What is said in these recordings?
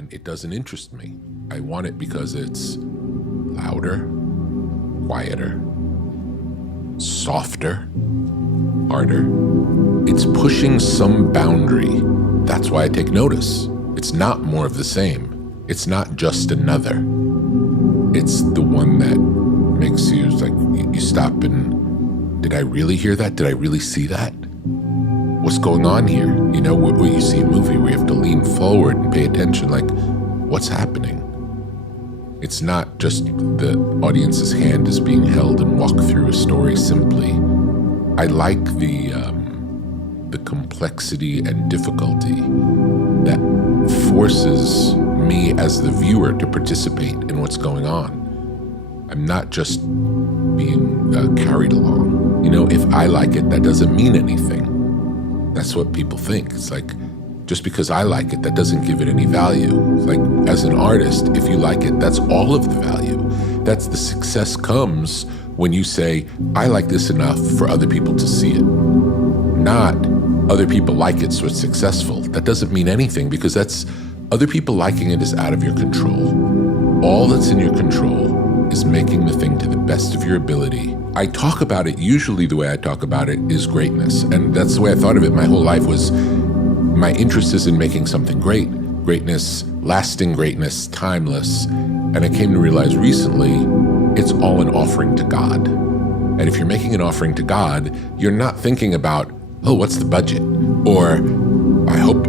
and it doesn't interest me. I want it because it's louder, quieter, softer, harder. It's pushing some boundary. That's why I take notice. It's not more of the same. It's not just another. It's the one that makes you like, you stop and, did I really hear that? Did I really see that? What's going on here? You know, what you see in a movie where you have to lean forward and pay attention, like, what's happening? It's not just the audience's hand is being held and walk through a story simply. I like the complexity and difficulty that forces me as the viewer to participate in what's going on. I'm not just being carried along. You know, if I like it, that doesn't mean anything. That's what people think. It's like, just because I like it, that doesn't give it any value. It's like, as an artist, if you like it, that's all of the value. That's the success comes when you say, I like this enough for other people to see it. Not other people like it, so it's successful. That doesn't mean anything, because that's, other people liking it is out of your control. All that's in your control is making the thing to the best of your ability. I talk about it, usually the way I talk about it is greatness. And that's the way I thought of it my whole life, was my interest is in making something great. Greatness, lasting greatness, timeless. And I came to realize recently, it's all an offering to God. And if you're making an offering to God, you're not thinking about, oh, what's the budget? Or I hope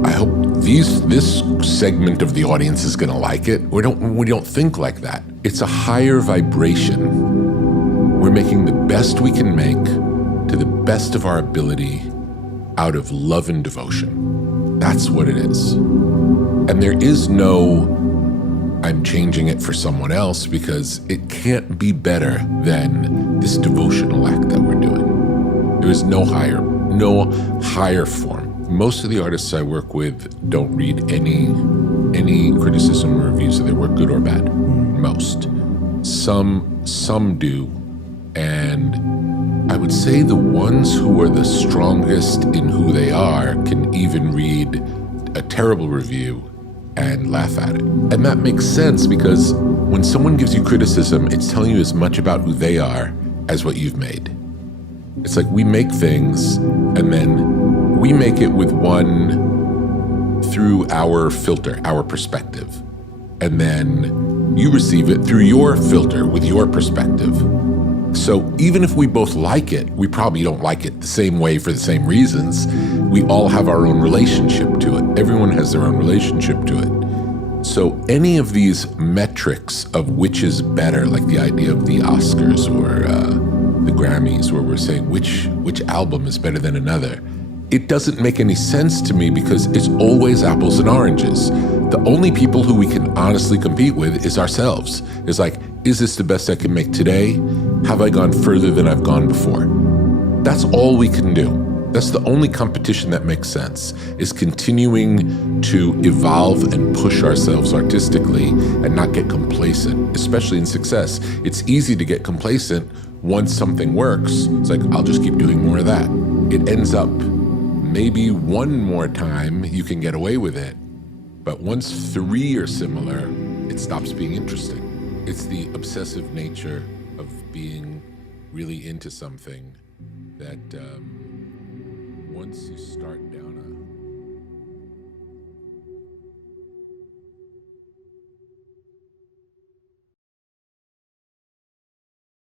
this segment of the audience is gonna like it. We don't think like that. It's a higher vibration. We're making the best we can make to the best of our ability out of love and devotion. That's what it is. And there is no, I'm changing it for someone else, because it can't be better than this devotional act that we're doing. There is no higher form. Most of the artists I work with don't read any criticism or reviews of their work, good or bad. Most. Some do. And I would say the ones who are the strongest in who they are can even read a terrible review and laugh at it. And that makes sense, because when someone gives you criticism, it's telling you as much about who they are as what you've made. It's like, we make things, and then we make it with one through our filter, our perspective. And then you receive it through your filter with your perspective. So even if we both like it, we probably don't like it the same way for the same reasons. We all have our own relationship to it. Everyone has their own relationship to it. So any of these metrics of which is better, like the idea of the Oscars or the Grammys, where we're saying which album is better than another, it doesn't make any sense to me, because it's always apples and oranges. The only people who we can honestly compete with is ourselves. It's like, is this the best I can make today? Have I gone further than I've gone before? That's all we can do. That's the only competition that makes sense, is continuing to evolve and push ourselves artistically and not get complacent, especially in success. It's easy to get complacent once something works. It's like, I'll just keep doing more of that. It ends up, maybe one more time you can get away with it, but once 3 are similar, it stops being interesting. It's the obsessive nature of being really into something that once you start down a